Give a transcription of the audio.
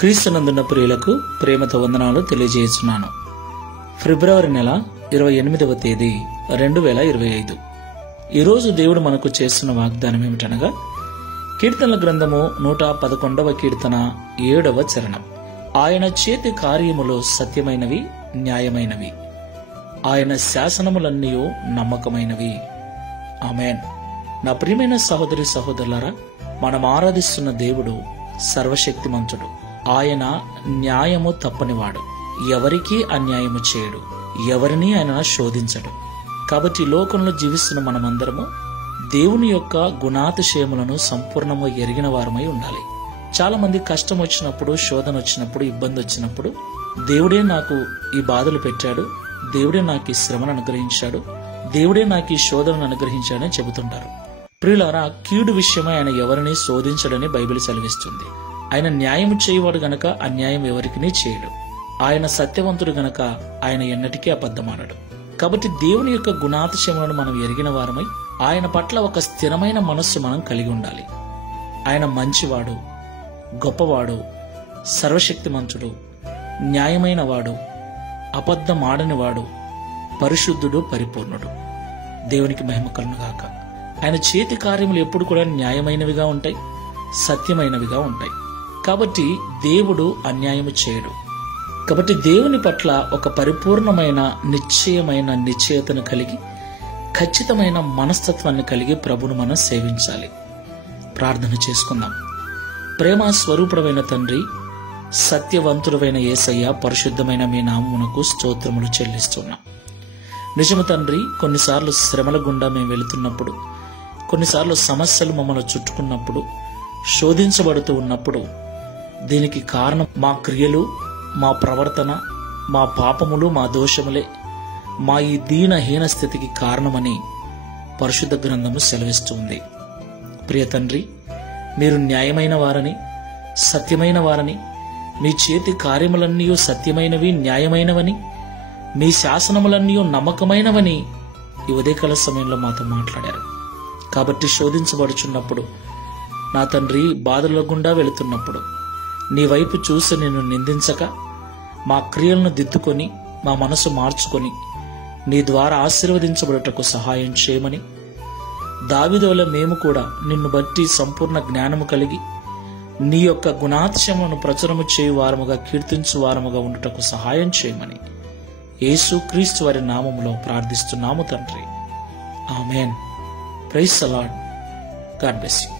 క్రీస్తునందున్న ప్రియులకు ప్రేమతో వందనాలు తెలియజేస్తున్నాను. ఫిబ్రవరి నెల 28వ తేదీ 2025. ఈరోజు దేవుడు మనకు చేస్తున్న వాగ్దానం ఏమిటనగా, కీర్తనల గ్రంథము 111వ కీర్తన 7వ చరణం. ఆయన చేతి కార్యములు సత్యమైనవి, న్యాయమైనవి, ఆయన శాసనములన్నీ నమ్మకమైనవి. ఆమేన్. నా ప్రియమైన సహోదరి సహోదరులారా, మనం ఆరాధిస్తున్న దేవుడు సర్వశక్తిమంతుడు. ఆయన న్యాయము తప్పనివాడు, ఎవరికీ అన్యాయము చేయడు, ఎవరిని ఆయన శోధించడు. కాబట్టి లోకంలో జీవిస్తున్న మనమందరము దేవుని యొక్క గుణాతిశయములను సంపూర్ణంగా ఎరిగిన వారమై ఉండాలి. చాలా మంది కష్టం వచ్చినప్పుడు, శోధన వచ్చినప్పుడు, ఇబ్బంది వచ్చినప్పుడు దేవుడే నాకు ఈ బాధలు పెట్టాడు, దేవుడే నాకు ఈ శ్రమను అనుగ్రహించాడు, దేవుడే నాకు ఈ శోధనను అనుగ్రహించాడని చెబుతుంటారు. ప్రియులారా, కీడు విషయమై ఆయన ఎవరిని శోధించడని బైబిల్ సెలవిస్తుంది. ఆయన న్యాయం చేయవాడు గనక అన్యాయం ఎవరికినీ చేయడు. ఆయన సత్యవంతుడు గనక ఆయన ఎన్నటికీ అబద్ధమానడు. కాబట్టి దేవుని యొక్క గుణాతిశయములను మనం ఎరిగిన వారమై ఆయన పట్ల ఒక స్థిరమైన మనస్సు మనం కలిగి ఉండాలి. ఆయన మంచివాడు, గొప్పవాడు, సర్వశక్తిమంతుడు, న్యాయమైన వాడు, అబద్ధమాడనివాడు, పరిశుద్ధుడు, పరిపూర్ణుడు. దేవునికి మహిమ కలుగుగాక. ఆయన చేతి కార్యములు ఎప్పుడు కూడా న్యాయమైనవిగా ఉంటాయి, సత్యమైనవిగా ఉంటాయి. కాబట్టి దేవుడు అన్యాయము చేయడు. కాబట్టి దేవుని పట్ల ఒక పరిపూర్ణమైన నిశ్చయతను కలిగి, ఖచ్చితమైన మనస్తత్వాన్ని కలిగి ప్రభును మనం సేవించాలి. ప్రార్థన చేసుకుందాం. ప్రేమ స్వరూపుడమైన తండ్రి, సత్యవంతుడైన యేసయ్య, పరిశుద్ధమైన మీ నామమునకు స్తోత్రములు చెల్లిస్తున్నాం. నిజము తండ్రి, కొన్నిసార్లు శ్రమల గుండా మేము వెళుతున్నప్పుడు, కొన్నిసార్లు సమస్యలు మమ్మల్ని చుట్టుకున్నప్పుడు, శోధించబడుతూ ఉన్నప్పుడు దీనికి కారణం మా క్రియలు, మా ప్రవర్తన, మా పాపములు, మా దోషములే మా ఈ దీనహీన స్థితికి కారణమని పరిశుద్ధ గ్రంథము సెలవిస్తుంది. ప్రియ తండ్రి, మీరు న్యాయమైన వారని, సత్యమైన వారని, మీ చేతి కార్యములన్నీ సత్యమైనవి, న్యాయమైనవని, మీ శాసనములన్నీ నమ్మకమైనవని ఈ ఉదయకాల సమయంలో మాతో మాట్లాడారు. కాబట్టి శోధించబడుచున్నప్పుడు, నా తండ్రి, బాధల గుండా వెళుతున్నప్పుడు నీ వైపు చూసి నిన్ను నిందించక, మా క్రియలను దిద్దుకొని, మా మనసు మార్చుకొని నీ ద్వారా ఆశీర్వదించబడుటకు సహాయం చేయమని, దావీదువలె మేము కూడా నిన్ను బట్టి సంపూర్ణ జ్ఞానము కలిగి నీ యొక్క గుణాతిశయములను ప్రచురము చేయు వారముగా, కీర్తించు వారముగా ఉండుటకు సహాయం చేయమని యేసు క్రీస్తు వారి నామములో ప్రార్థిస్తున్నాము తండ్రి. Amen. Praise the Lord. God bless you.